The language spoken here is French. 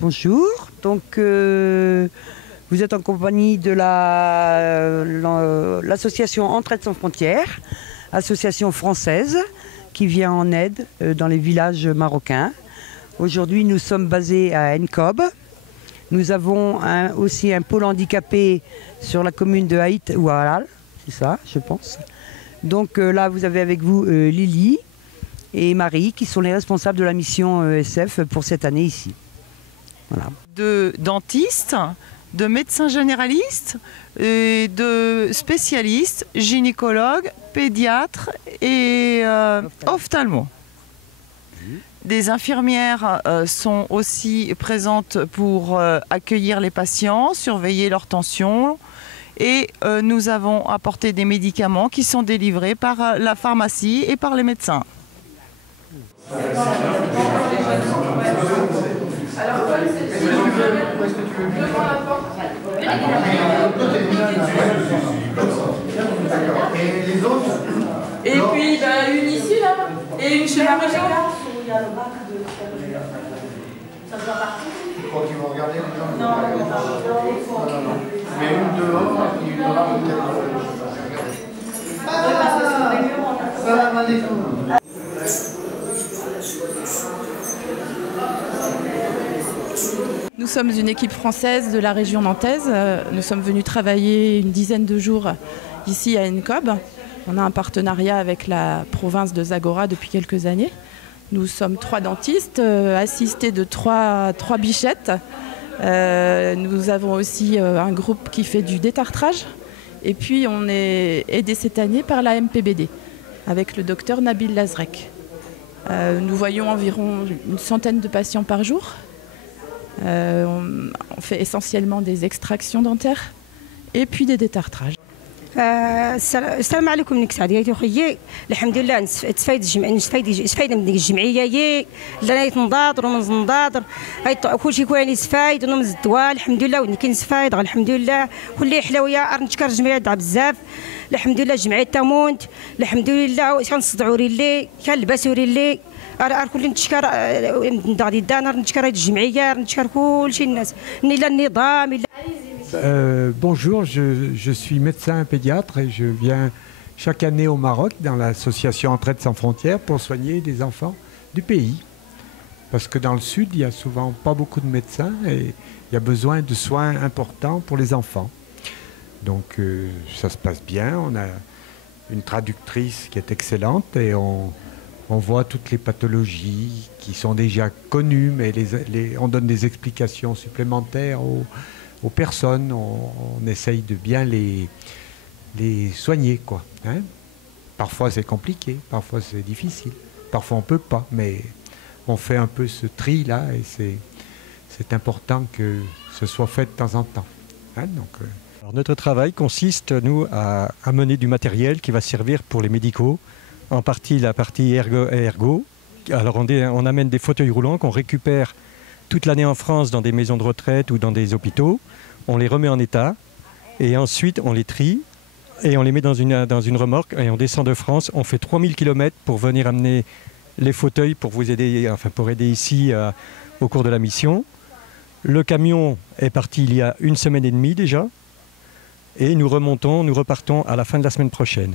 Bonjour, donc vous êtes en compagnie de l'association Entraide sans frontières, association française qui vient en aide dans les villages marocains. Aujourd'hui nous sommes basés à Nkob. Nous avons aussi un pôle handicapé sur la commune de Haït ou Halal, c'est ça je pense. Donc là vous avez avec vous Lily et Marie qui sont les responsables de la mission ESF pour cette année ici. Voilà. De dentistes, de médecins généralistes, et de spécialistes, gynécologues, pédiatres et ophtalmo. Des infirmières sont aussi présentes pour accueillir les patients, surveiller leur tension et nous avons apporté des médicaments qui sont délivrés par la pharmacie et par les médecins. Alors, et les autres? Et puis une ici là, et une chez la région. Tu crois qu'ils vont regarder les gens? Non. Mais une dehors et une dehors. Salam alaikum. Nous sommes une équipe française de la région nantaise. Nous sommes venus travailler une dizaine de jours ici à Nkob. On a un partenariat avec la province de Zagora depuis quelques années. Nous sommes 3 dentistes assistés de 3 bichettes. Nous avons aussi un groupe qui fait du détartrage. Et puis on est aidé cette année par la MPBD avec le docteur Nabil Lazrek. Nous voyons environ une centaine de patients par jour. On fait essentiellement des extractions dentaires et puis des détartrages. السلام عليكم نيك سعدي خويا الحمد لله نستفيد من الجمعيه اللي نضاضر ونضاضر كلشي كوين يستفايد ونمز الدواء الحمد لله وني كنستفايد الحمد لله كل حلاوه نشكر الجمعيه دعا بزاف الحمد لله جمعيه تامونت الحمد لله كنصدعوا ريلي كنلبسوا ريلي كل نتشكر دغدي دانا نتشكر الجمعيه نتشكر كلشي الناس لا النظام. Bonjour, je suis médecin pédiatre et je viens chaque année au Maroc dans l'association Entraide sans frontières pour soigner des enfants du pays. Parce que dans le sud, il n'y a souvent pas beaucoup de médecins et il y a besoin de soins importants pour les enfants. Donc ça se passe bien, on a une traductrice qui est excellente et on voit toutes les pathologies qui sont déjà connues, mais on donne des explications supplémentaires aux personnes, on essaye de bien les soigner, quoi. Hein? Parfois c'est compliqué, parfois c'est difficile, parfois on ne peut pas, mais on fait un peu ce tri-là et c'est important que ce soit fait de temps en temps. Hein? Alors, notre travail consiste, nous, à amener du matériel qui va servir pour les médicaux, en partie la partie ergo. Alors on amène des fauteuils roulants qu'on récupère toute l'année en France dans des maisons de retraite ou dans des hôpitaux. On les remet en état et ensuite on les trie et on les met dans une remorque et on descend de France. On fait 3000 km pour venir amener les fauteuils pour vous aider, enfin pour aider ici au cours de la mission. Le camion est parti il y a 1 semaine et demie déjà et nous repartons à la fin de la semaine prochaine.